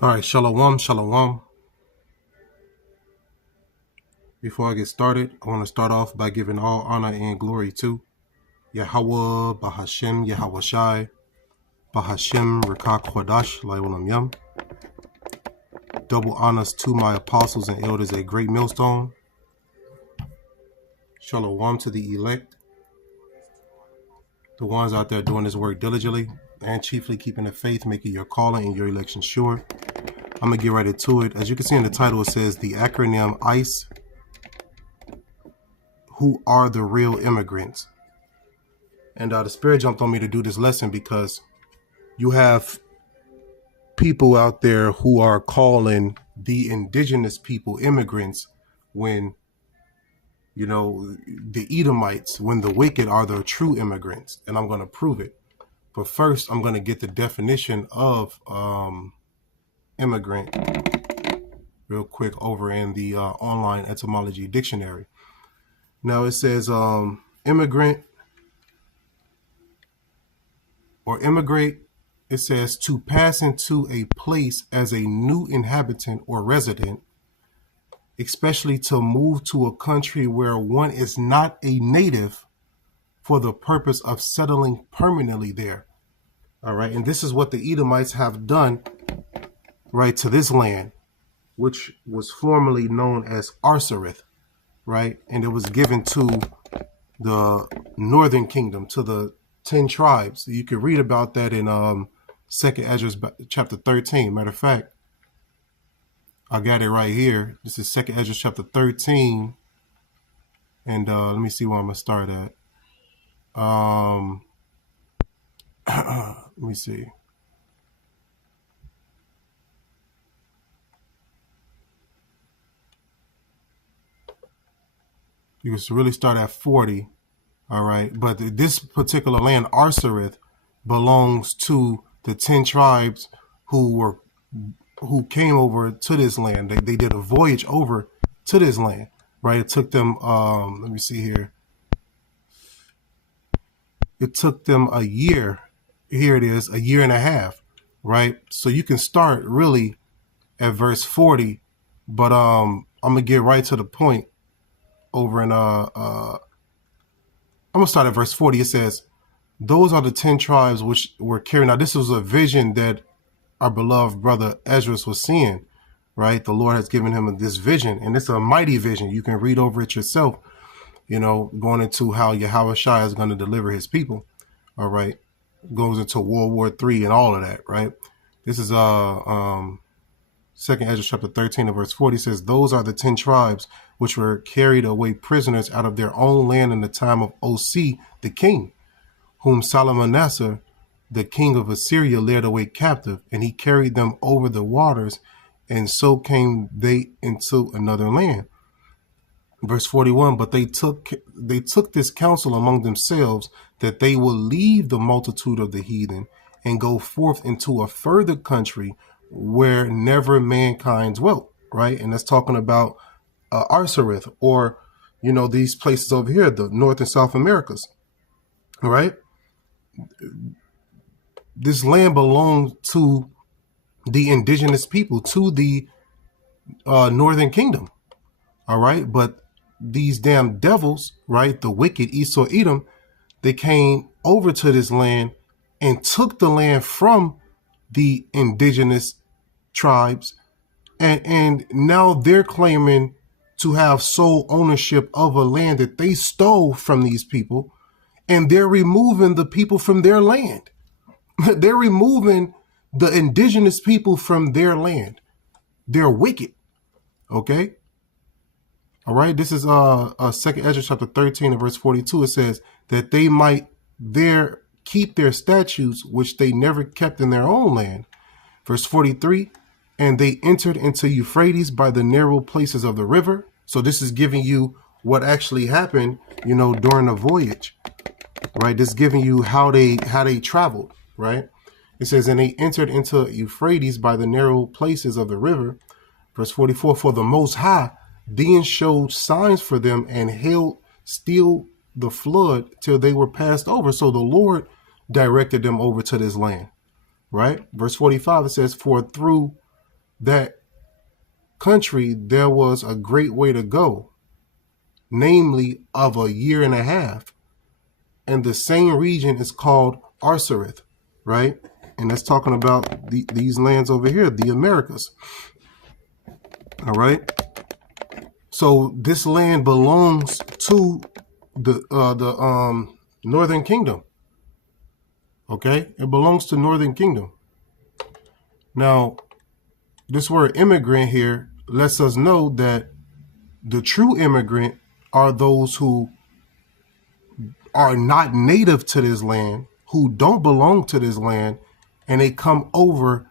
All right, shalom, shalom. Before I get started, I want to start off by giving all honor and glory to Yahweh, Bahashem, Yahweh Shai, Bahashem, Rekak Kwadash, Laiwalam Yam. Double honors to my apostles and elders at Great Millstone. Shalom to the elect, the ones out there doing this work diligently, and chiefly keeping the faith, making your calling and your election sure. I'm going to get right into it. As you can see in the title, it says the acronym ICE. Who are the real immigrants? And the Spirit jumped on me to do this lesson because you have people out there who are calling the indigenous people immigrants when, the Edomites, when the wicked are the true immigrants. And I'm going to prove it. But first, I'm going to get the definition of immigrant real quick over in the online etymology dictionary. Now it says immigrant or immigrate, it says to pass into a place as a new inhabitant or resident, especially to move to a country where one is not a native for the purpose of settling permanently there. All right. And this is what the Edomites have done, right, to this land, which was formerly known as Arsareth, right? And it was given to the northern kingdom, to the 10 tribes. You can read about that in 2nd Ezra chapter 13. Matter of fact, I got it right here. This is 2nd Ezra chapter 13. And let me see where I'm going to start at. Let me see. You can really start at 40. All right. But this particular land, Arsareth, belongs to the 10 tribes who came over to this land. They did a voyage over to this land, right? It took them, let me see here. It took them a year. Here it is, a year and a half, right? So you can start really at verse 40, but I'm gonna get right to the point over in I'm gonna start at verse 40. It says, those are the 10 tribes which were carried. Now, this was a vision that our beloved brother Ezra was seeing, right? The Lord has given him this vision, and it's a mighty vision. You can read over it yourself, going into how Yahweh Shai is going to deliver his people. All right. Goes into World War III and all of that, right? This is 2nd Ezra chapter 13 and verse 40 says, those are the 10 tribes which were carried away prisoners out of their own land in the time of Osea the king, whom Salmanassar, the king of Assyria, led away captive, and he carried them over the waters, and so came they into another land. Verse 41, but they took this counsel among themselves that they will leave the multitude of the heathen and go forth into a further country where never mankind dwelt, right? And that's talking about Arsareth, or, these places over here, the North and South Americas, right? This land belongs to the indigenous people, to the northern kingdom, all right? But these damn devils, right, the wicked Esau, Edom, they came over to this land and took the land from the indigenous tribes, and now they're claiming to have sole ownership of a land that they stole from these people, and they're removing the people from their land. They're removing the indigenous people from their land. They're wicked. Okay. All right. This is 2nd Ezra chapter 13 and verse 42. It says that they might there keep their statutes, which they never kept in their own land. Verse 43, and they entered into Euphrates by the narrow places of the river. So this is giving you what actually happened, during the voyage, right? This is giving you how they traveled, right? It says, and they entered into Euphrates by the narrow places of the river. Verse 44, for the Most High then showed signs for them and held still the flood till they were passed over. So the Lord directed them over to this land, right? Verse 45, it says, for through that country, there was a great way to go, namely of a year and a half. And the same region is called Arsareth, right? And that's talking about these lands over here, the Americas. All right. So this land belongs to the Northern Kingdom. Okay, it belongs to Northern Kingdom. Now, this word immigrant here lets us know that the true immigrant are those who are not native to this land, who don't belong to this land, and they come over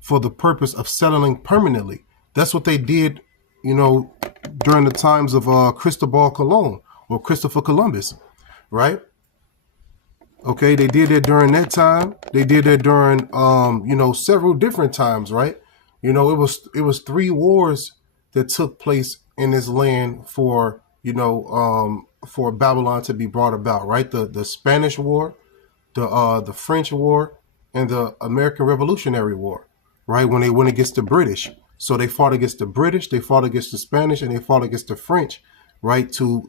for the purpose of settling permanently. That's what they did, during the times of Cristobal Colon or Christopher Columbus, right? Okay, they did that during that time. They did that during, several different times, right? It was 3 wars that took place in this land for Babylon to be brought about, right? The Spanish War, the French War, and the American Revolutionary War, right? When they went against the British. So they fought against the British, they fought against the Spanish, and they fought against the French, right? To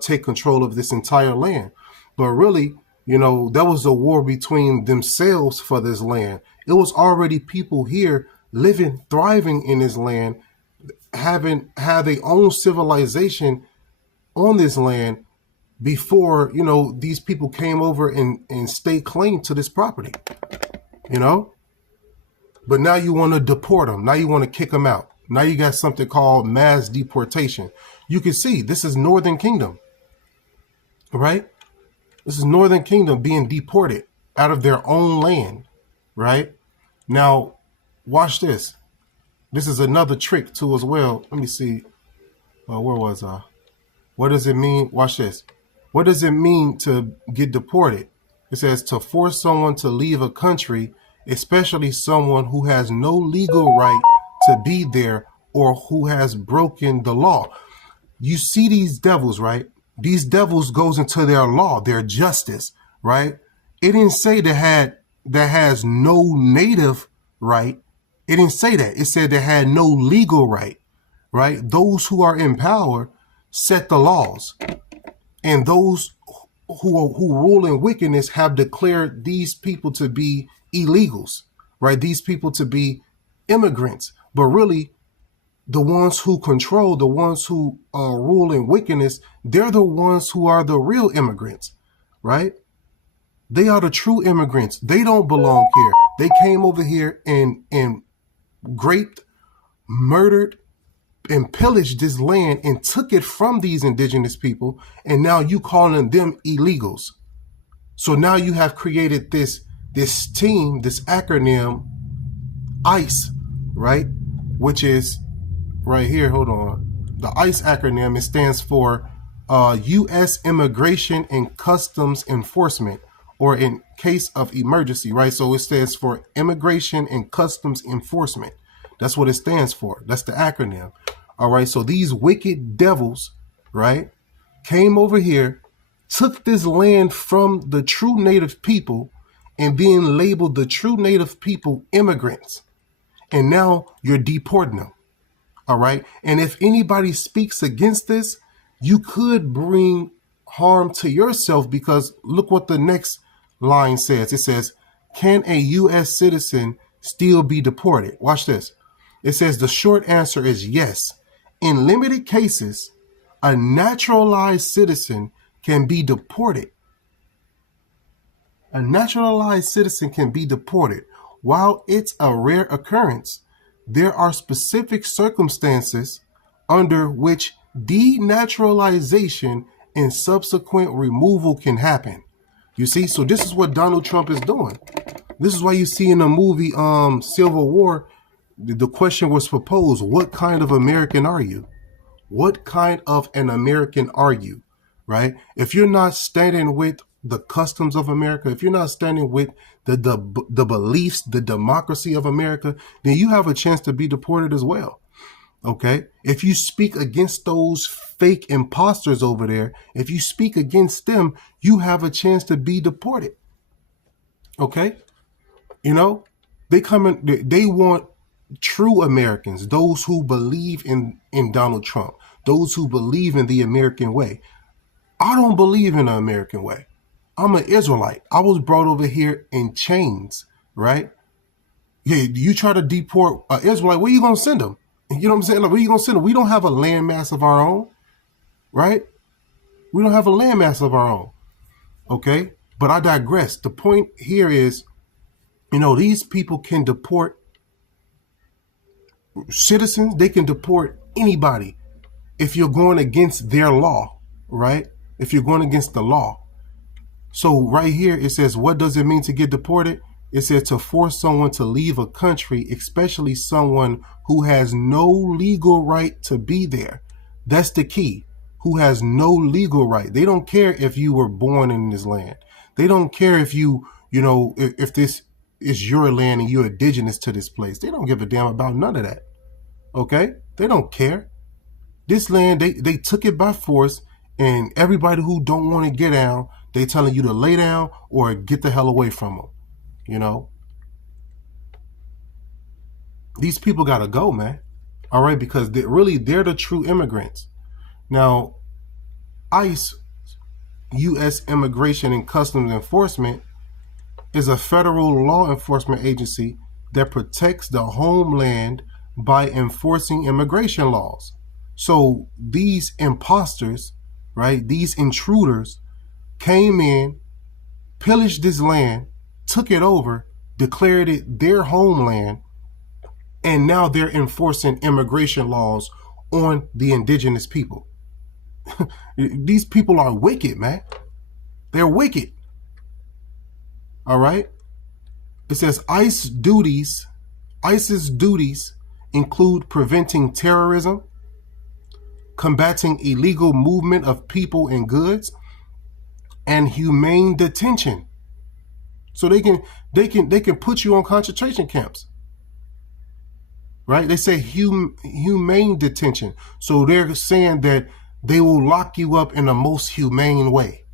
take control of this entire land. But really, that was a war between themselves for this land. It was already people here living, thriving in this land, have their own civilization on this land before, these people came over and staked claim to this property, But now you want to deport them. Now you want to kick them out. Now you got something called mass deportation. You can see this is Northern Kingdom, right? This is Northern Kingdom being deported out of their own land, right? Now, watch this. This is another trick too as well. Let me see. Where was I? What does it mean? Watch this. What does it mean to get deported? It says to force someone to leave a country, especially someone who has no legal right to be there or who has broken the law. You see these devils, right? These devils goes into their law, their justice, right? It didn't say that has no native right. It didn't say that. It said they had no legal right, right? Those who are in power set the laws, and those who rule in wickedness have declared these people to be illegals, right? These people to be immigrants, but really the ones who control, the ones who rule in wickedness, they're the ones who are the real immigrants, right? They are the true immigrants. They don't belong here. They came over here and raped, murdered, and pillaged this land and took it from these indigenous people, and now you calling them illegals. So now you have created this team, this acronym, ICE, right? Which is right here. Hold on. The ICE acronym, it stands for U.S. Immigration and Customs Enforcement, or in case of emergency, right? So it stands for Immigration and Customs Enforcement. That's what it stands for. That's the acronym. All right. So these wicked devils, right, came over here, took this land from the true native people, and being labeled the true native people immigrants. And now you're deporting them. All right. And if anybody speaks against this, you could bring harm to yourself, because look what the next line says. It says, can a U.S. citizen still be deported? Watch this. It says the short answer is yes. In limited cases, a naturalized citizen can be deported. A naturalized citizen can be deported. While it's a rare occurrence, there are specific circumstances under which denaturalization and subsequent removal can happen. You see, so this is what Donald Trump is doing. This is why you see in the movie Civil War, the question was proposed, what kind of American are you? What kind of an American are you, right? If you're not standing with the customs of America, if you're not standing with the beliefs, the democracy of America, then you have a chance to be deported as well. Okay. If you speak against those fake imposters over there, if you speak against them, you have a chance to be deported. Okay. They come in, they want true Americans, those who believe in Donald Trump, those who believe in the American way. I don't believe in the American way. I'm an Israelite. I was brought over here in chains, right? Yeah, you try to deport an Israelite, where you gonna send them? You know what I'm saying? Like, where you gonna send them? We don't have a landmass of our own, right? We don't have a landmass of our own. Okay, but I digress. The point here is, these people can deport citizens. They can deport anybody if you're going against their law, right? If you're going against the law. So right here, it says, what does it mean to get deported? It says to force someone to leave a country, especially someone who has no legal right to be there. That's the key. Who has no legal right. They don't care if you were born in this land. They don't care if if this is your land and you're indigenous to this place. They don't give a damn about none of that. Okay? They don't care. This land, they took it by force, and everybody who don't want to get down, they telling you to lay down or get the hell away from them. These people got to go, man. All right? Because they're the true immigrants. Now, ICE, U.S. Immigration and Customs Enforcement, is a federal law enforcement agency that protects the homeland by enforcing immigration laws. So these imposters, right, these intruders came in, pillaged this land, took it over, declared it their homeland, and now they're enforcing immigration laws on the indigenous people. These people are wicked, man. They're wicked. All right. It says ICE's duties include preventing terrorism, combating illegal movement of people and goods, and humane detention. So they can put you on concentration camps. Right? They say humane detention. So they're saying that they will lock you up in the most humane way.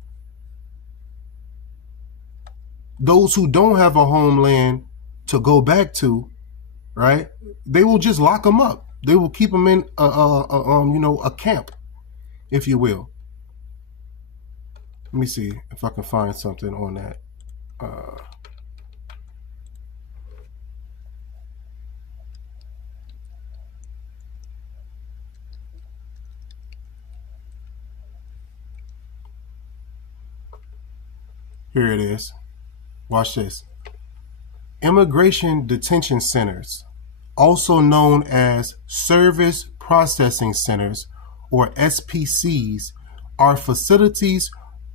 Those who don't have a homeland to go back to, right? They will just lock them up. They will keep them in a camp, if you will. Let me see if I can find something on that. Here it is. Watch this. Immigration detention centers, also known as service processing centers or SPCs, are facilities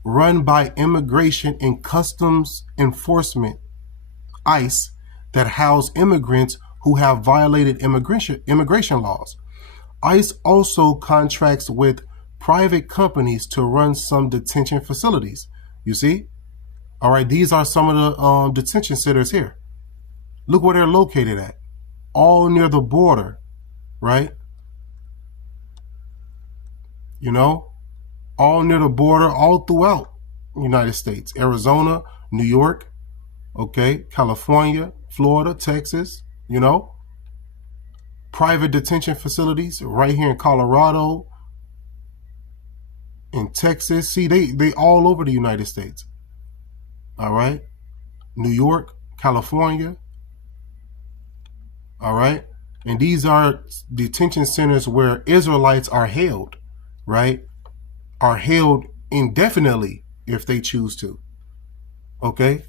run by Immigration and Customs Enforcement, ICE, that house immigrants who have violated immigration laws. ICE also contracts with private companies to run some detention facilities. You see? All right, these are some of the detention centers here. Look where they're located at. All near the border, right? All near the border, all throughout the United States. Arizona, New York, okay, California, Florida, Texas, Private detention facilities right here in Colorado, in Texas. See, they all over the United States. All right. New York, California. All right. And these are detention centers where Israelites are held, right? Are held indefinitely if they choose to. Okay.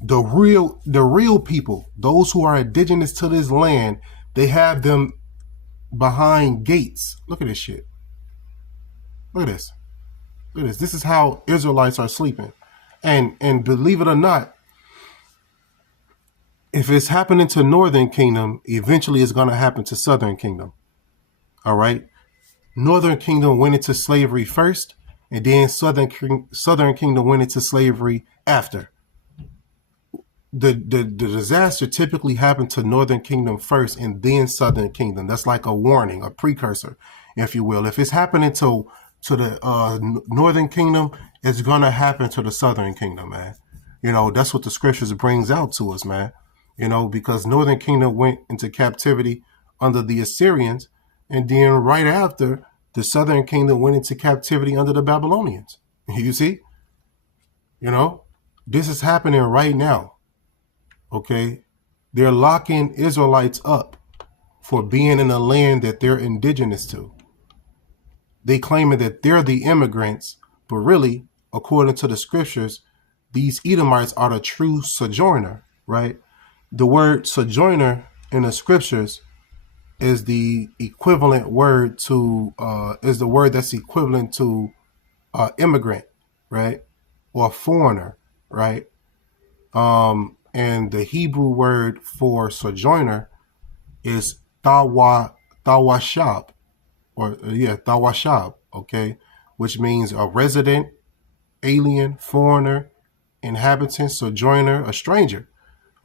The real people, those who are indigenous to this land, they have them behind gates. Look at this shit. Look at this. Look at this. This is how Israelites are sleeping. And believe it or not, if it's happening to Northern Kingdom, eventually it's going to happen to Southern Kingdom. All right. Northern Kingdom went into slavery first, and then Southern Kingdom went into slavery after. The disaster typically happened to Northern Kingdom first and then Southern Kingdom. That's like a warning, a precursor, if you will. If it's happening to the Northern Kingdom, it's going to happen to the Southern Kingdom, man. That's what the scriptures brings out to us, man. because Northern Kingdom went into captivity under the Assyrians, and then right after, the Southern Kingdom went into captivity under the Babylonians. You see, this is happening right now. Okay, they're locking Israelites up for being in a land that they're indigenous to. They claiming that they're the immigrants, but really, according to the scriptures, these Edomites are the true sojourner, right? The word sojourner in the scriptures is the equivalent word to, is the word that's equivalent to immigrant, right? Or foreigner, right? And the Hebrew word for sojourner is tawashab, tawashab, okay, which means a resident, alien, foreigner, inhabitant, sojourner, a stranger.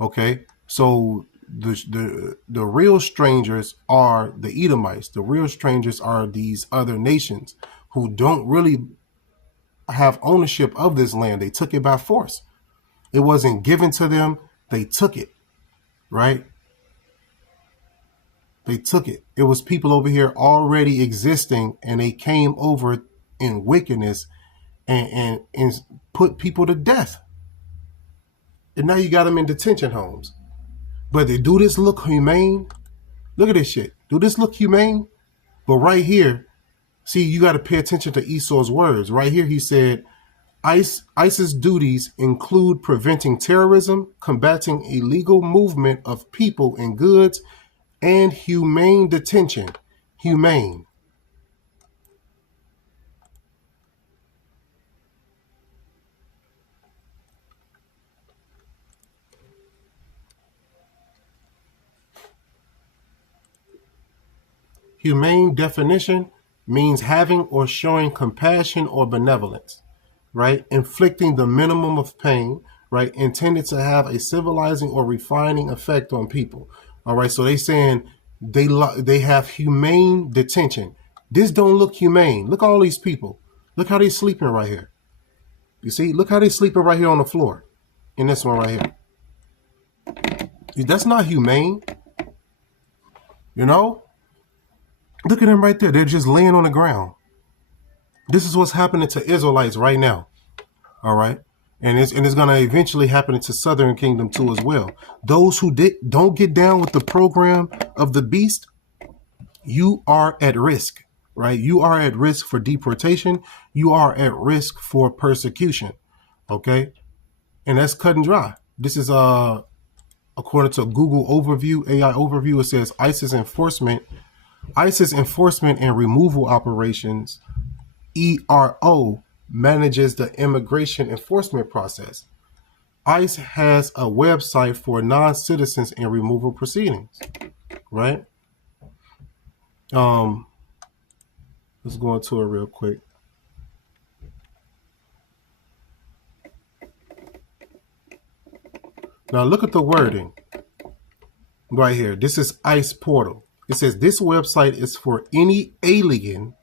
Okay, so the real strangers are the Edomites. The real strangers are these other nations who don't really have ownership of this land. They took it by force. It wasn't given to them. They took it, right? They took it. It was people over here already existing, and they came over in wickedness and put people to death. And now you got them in detention homes. But they do this look humane? Look at this shit. Do this look humane? But right here, see, you got to pay attention to Esau's words. Right here, he said, ISIS duties include preventing terrorism, combating illegal movement of people and goods, and humane detention. Humane. Humane definition means having or showing compassion or benevolence, right? Inflicting the minimum of pain, right? Intended to have a civilizing or refining effect on people. All right, so they saying they have humane detention. This don't look humane. Look at all these people. Look how they sleeping right here. You see? Look how they sleeping right here on the floor. In this one right here. That's not humane. Look at them right there. They're just laying on the ground. This is what's happening to Israelites right now. All right. And it's going to eventually happen to Southern Kingdom too as well. Those who don't get down with the program of the beast, you are at risk, right? You are at risk for deportation. You are at risk for persecution. Okay. And that's cut and dry. This is according to Google overview, AI overview. It says ISIS enforcement and removal operations, ERO, manages the immigration enforcement process. ICE has a website for non-citizens in removal proceedings, right? Let's go into it real quick. Now look at the wording right here. This is ICE portal. It says this website is for any alien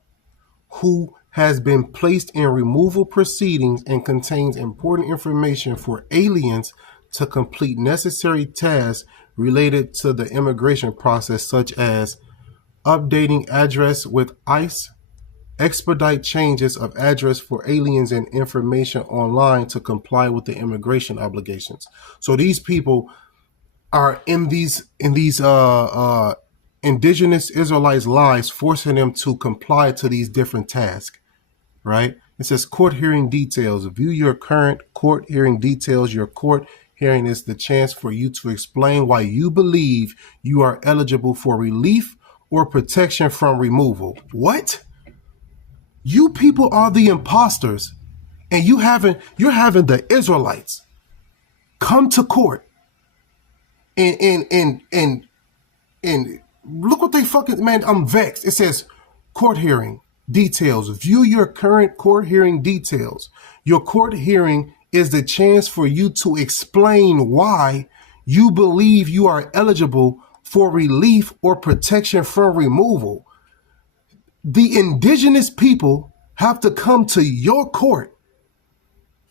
who has been placed in removal proceedings and contains important information for aliens to complete necessary tasks related to the immigration process, such as updating address with ICE, expedite changes of address for aliens and information online to comply with the immigration obligations. So these people are in these indigenous Israelites' lives, forcing them to comply to these different tasks. Right? It says court hearing details. View your current court hearing details. Your court hearing is the chance for you to explain why you believe you are eligible for relief or protection from removal. What? You people are the imposters, and you're having the Israelites come to court and look what they fucking, man, I'm vexed. It says court hearing details. View your current court hearing details. Your court hearing is the chance for you to explain why you believe you are eligible for relief or protection from removal. The indigenous people have to come to your court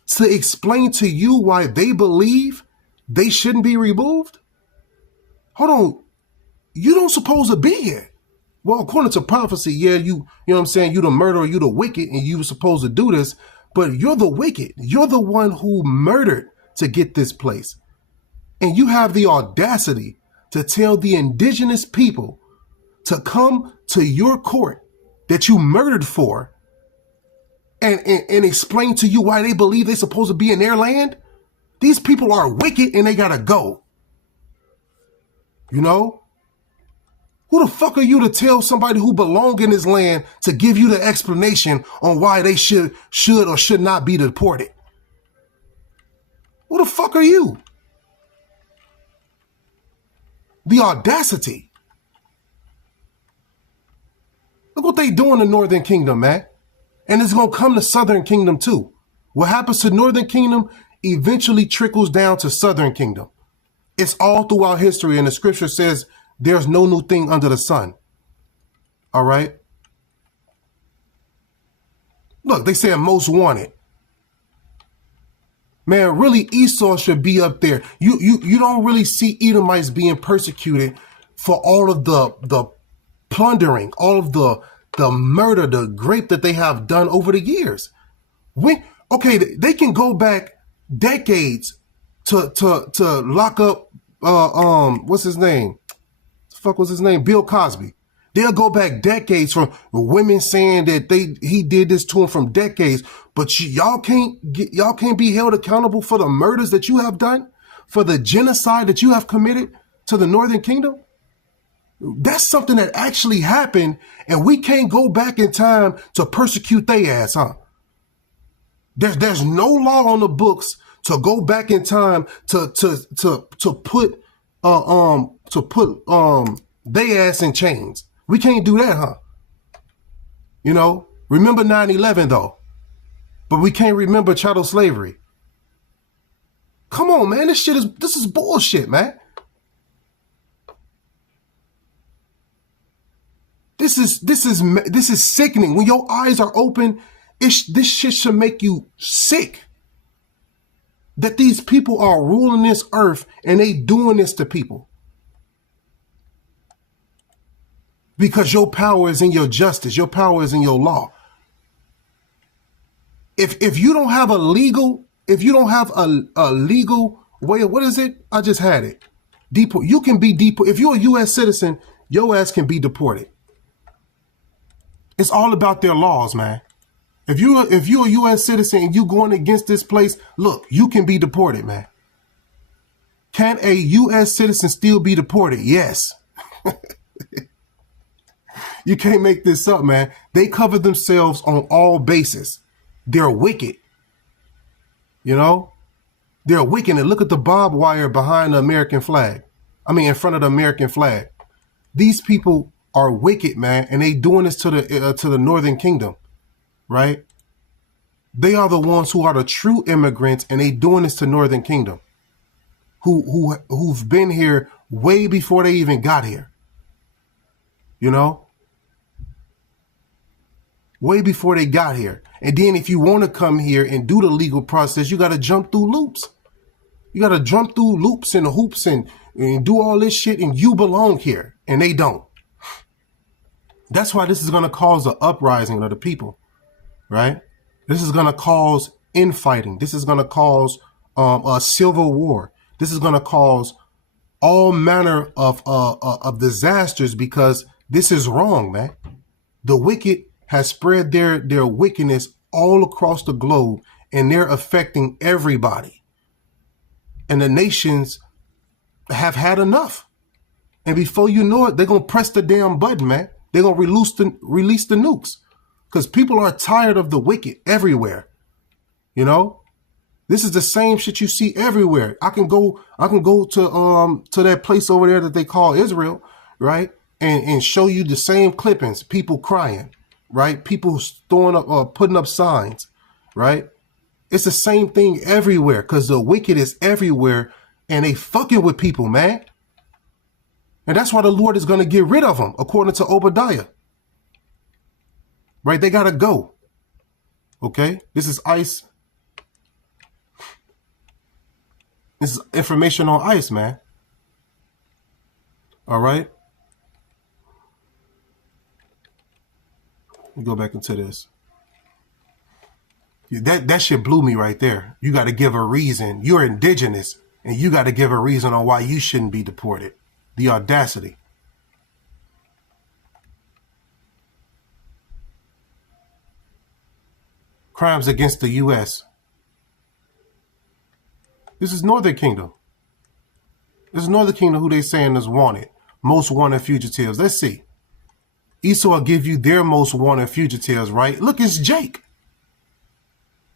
to explain to you why they believe they shouldn't be removed. Hold on, you don't supposed to be here. Well, according to prophecy, yeah, you know what I'm saying, you the murderer, you the wicked, and you were supposed to do this, but you're the wicked. You're the one who murdered to get this place. And you have the audacity to tell the indigenous people to come to your court that you murdered for and explain to you why they believe they're supposed to be in their land. These people are wicked and they gotta go. You know? Who the fuck are you to tell somebody who belong in this land to give you the explanation on why they should or should not be deported? Who the fuck are you? The audacity. Look what they do in the Northern Kingdom, man. And it's going to come to Southern Kingdom too. What happens to Northern Kingdom eventually trickles down to Southern Kingdom. It's all throughout history, and the scripture says there's no new thing under the sun. All right? Look, they say most wanted. Man, really, Esau should be up there. You don't really see Edomites being persecuted for all of the plundering, all of the murder, the rape that they have done over the years. They can go back decades to lock up what's his name? The fuck was his name? Bill Cosby. They'll go back decades from women saying that he did this to him from decades, but y'all can't be held accountable for the murders that you have done, for the genocide that you have committed to the Northern Kingdom. That's something that actually happened, and we can't go back in time to persecute their ass, huh? There's no law on the books to go back in time to put their ass in chains. We can't do that, huh? You know, remember 9/11 though, but we can't remember chattel slavery. Come on, man, this is bullshit, man. This is sickening. When your eyes are open, this shit should make you sick. That these people are ruling this earth and they doing this to people. Because your power is in your justice. Your power is in your law. If you don't have a legal way, what is it? I just had it. You can be deported. If you're a U.S. citizen, your ass can be deported. It's all about their laws, man. If you're a U.S. citizen and you going against this place, look, you can be deported, man. Can a U.S. citizen still be deported? Yes. You can't make this up, man. They cover themselves on all bases. They're wicked. You know? They're wicked. And look at the barbed wire behind the American flag. I mean, in front of the American flag. These people are wicked, man, and they doing this to the Northern Kingdom, right? They are the ones who are the true immigrants, and they doing this to Northern Kingdom, who've been here way before they even got here. You know, way before they got here. And then if you want to come here and do the legal process, you got to jump through loops. You got to jump through loops and hoops and do all this shit, and you belong here, and they don't. That's why this is going to cause an uprising of the people, right? This is going to cause infighting. This is going to cause a civil war. This is going to cause all manner of disasters, because this is wrong, man. The wicked has spread their wickedness all across the globe, and they're affecting everybody. And the nations have had enough. And before you know it, they're going to press the damn button, man. They're going to release the nukes, because people are tired of the wicked everywhere. You know, this is the same shit you see everywhere. I can go to that place over there that they call Israel, right? And show you the same clippings, people crying, right? People throwing up, putting up signs, right? It's the same thing everywhere, because the wicked is everywhere and they fucking with people, man. And that's why the Lord is going to get rid of them, according to Obadiah. Right? They got to go. Okay? This is ICE. This is information on ICE, man. All right. Let me go back into this. That shit blew me right there. You got to give a reason. You're indigenous, and you got to give a reason on why you shouldn't be deported. The audacity. Crimes against the U.S. This is Northern Kingdom. This is Northern Kingdom who they saying is wanted. Most wanted fugitives. Let's see. Esau will give you their most wanted fugitives, right? Look, it's Jake.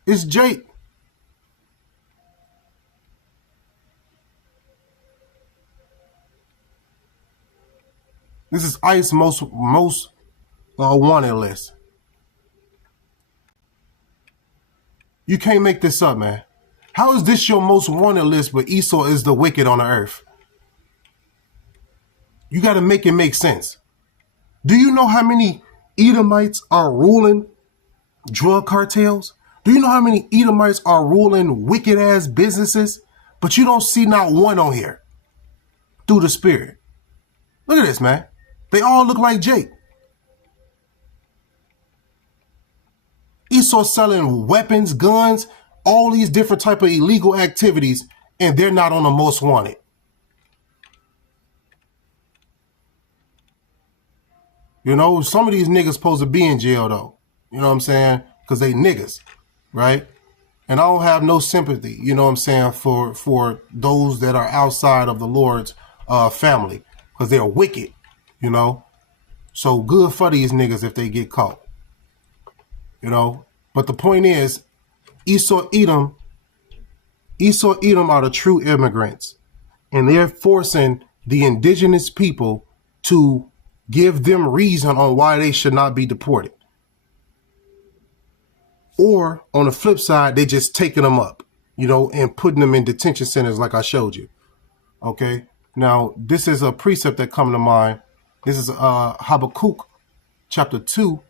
It's Jake. This is ICE most wanted list. You can't make this up, man. How is this your most wanted list, but Esau is the wicked on the earth? You got to make it make sense. Do you know how many Edomites are ruling drug cartels? Do you know how many Edomites are ruling wicked ass businesses? But you don't see not one on here through the spirit. Look at this, man. They all look like Jake. Esau selling weapons, guns, all these different type of illegal activities, and they're not on the most wanted. You know, some of these niggas supposed to be in jail though. You know what I'm saying? Because they niggas, right? And I don't have no sympathy, you know what I'm saying, for those that are outside of the Lord's family, because they're wicked, you know. So good for these niggas if they get caught, you know. But the point is, Esau Edom are the true immigrants, and they're forcing the indigenous people to give them reason on why they should not be deported. Or on the flip side, they just taking them up, you know, and putting them in detention centers like I showed you. Okay. Now, this is a precept that come to mind. This is Habakkuk chapter 2.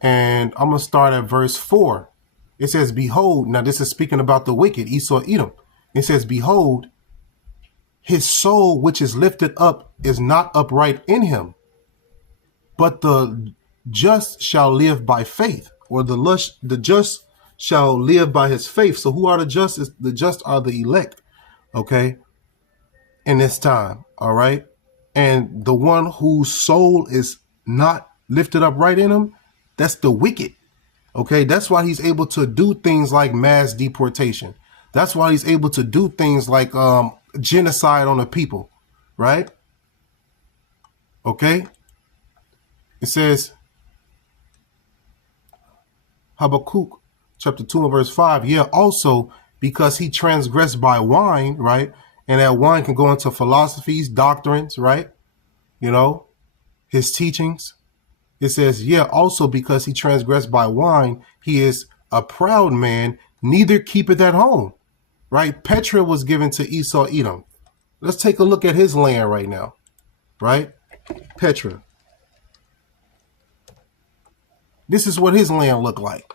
And I'm going to start at verse 4. It says, behold, now this is speaking about the wicked, Esau Edom. It says, behold, his soul which is lifted up is not upright in him, but the just shall live by faith, or the just shall live by his faith. So who are the just? The just are the elect, okay, in this time, all right? And the one whose soul is not lifted up right in him, that's the wicked, okay? That's why he's able to do things like mass deportation. That's why he's able to do things like genocide on the people, right? Okay? It says, Habakkuk chapter 2 and verse 5, yeah, also because he transgressed by wine, right? And that wine can go into philosophies, doctrines, right? You know, his teachings. It says, yeah, also because he transgressed by wine, he is a proud man, neither keepeth at home, right? Petra was given to Esau Edom. Let's take a look at his land right now, right? Petra. This is what his land looked like,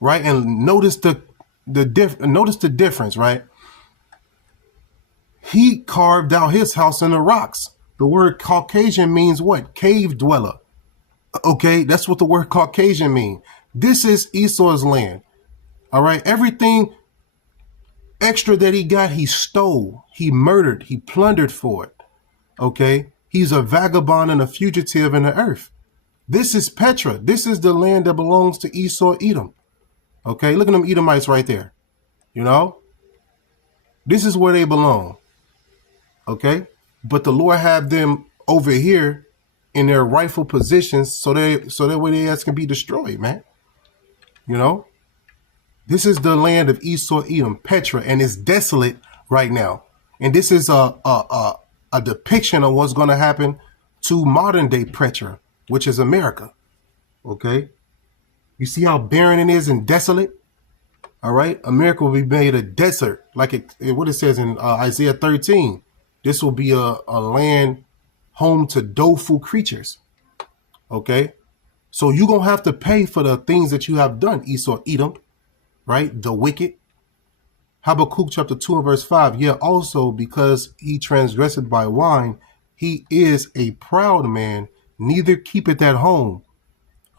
right? And notice the difference, right? He carved out his house in the rocks. The word Caucasian means what? Cave dweller. Okay, that's what the word Caucasian means. This is Esau's land. All right, everything extra that he got, he stole, he murdered, he plundered for it. Okay, he's a vagabond and a fugitive in the earth. This is Petra. This is the land that belongs to Esau Edom. Okay, look at them Edomites right there. You know, this is where they belong. Okay, but the Lord have them over here in their rightful positions so that way they ass can be destroyed, man. You know, this is the land of Esau Edom, Petra, and it's desolate right now. And this is a depiction of what's going to happen to modern day Petra, which is America. Okay, you see how barren it is and desolate. All right, America will be made a desert, like what it says in Isaiah 13. This will be a land home to doleful creatures. Okay, so you're going to have to pay for the things that you have done, Esau Edom, right? The wicked. Habakkuk chapter 2 and verse 5. Yeah, also because he transgressed by wine, he is a proud man, neither keepeth at home,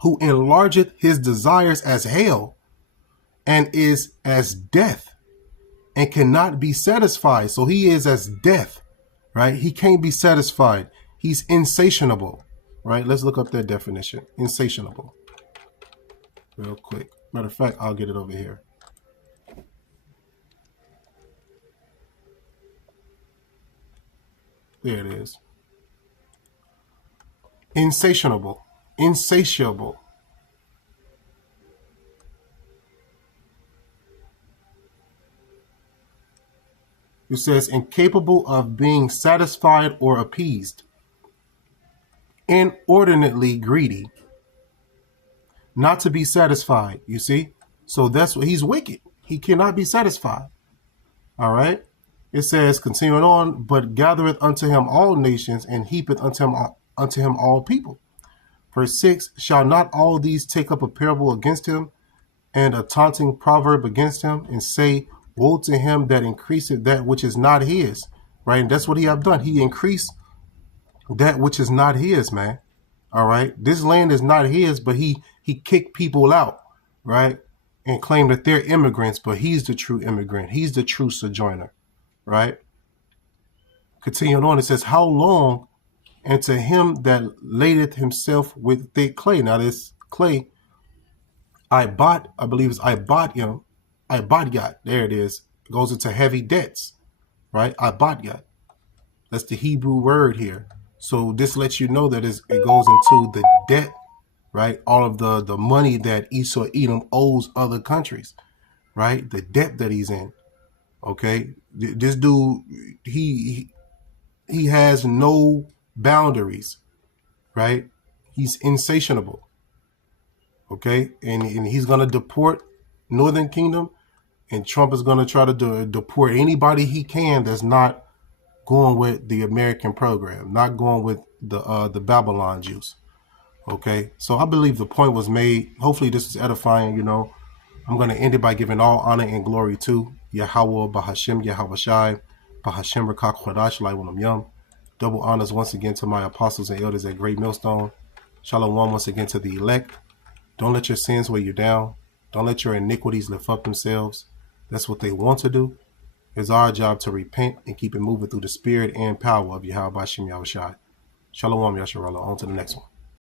who enlargeth his desires as hell, and is as death, and cannot be satisfied. So he is as death, right? He can't be satisfied. He's insatiable, right? Let's look up that definition. Insatiable. Real quick. Matter of fact, I'll get it over here. There it is. Insatiable. Insatiable. It says incapable of being satisfied or appeased. Inordinately greedy. Not to be satisfied, you see? So that's what he's wicked. He cannot be satisfied. All right? It says, continuing on, but gathereth unto him all nations, and heapeth unto him all people. Verse 6, shall not all these take up a parable against him, and a taunting proverb against him, and say, woe to him that increaseth that which is not his. Right? And that's what he have done. He increased that which is not his, man. All right? This land is not his, but he kicked people out, right? And claimed that they're immigrants, but he's the true immigrant. He's the true sojourner, right? Continuing on, it says, how long? And to him that ladeth himself with thick clay. Now this clay, I believe it's Ibadyat. There it is. It goes into heavy debts, right? Ibadyat. That's the Hebrew word here. So this lets you know that it goes into the debt, right? All of the money that Esau Edom owes other countries, right? The debt that he's in. Okay, this dude, he has no boundaries, right? He's insatiable. Okay, and he's gonna deport Northern Kingdom, and Trump is gonna try to deport anybody he can that's not going with the American program, not going with the Babylon Jews. Okay, so I believe the point was made. Hopefully this is edifying. You know, I'm going to end it by giving all honor and glory to Yahweh, Bahashem, Yahweh Shai, Bahashem, Rakak, Chodash, Laiwanam Yum. Double honors once again to my apostles and elders at Great Millstone. Shalom once again to the elect. Don't let your sins weigh you down. Don't let your iniquities lift up themselves. That's what they want to do. It's our job to repent and keep it moving through the spirit and power of Yahweh Bashem Yahweh Shai. Shalom, Yasharallah. On to the next one.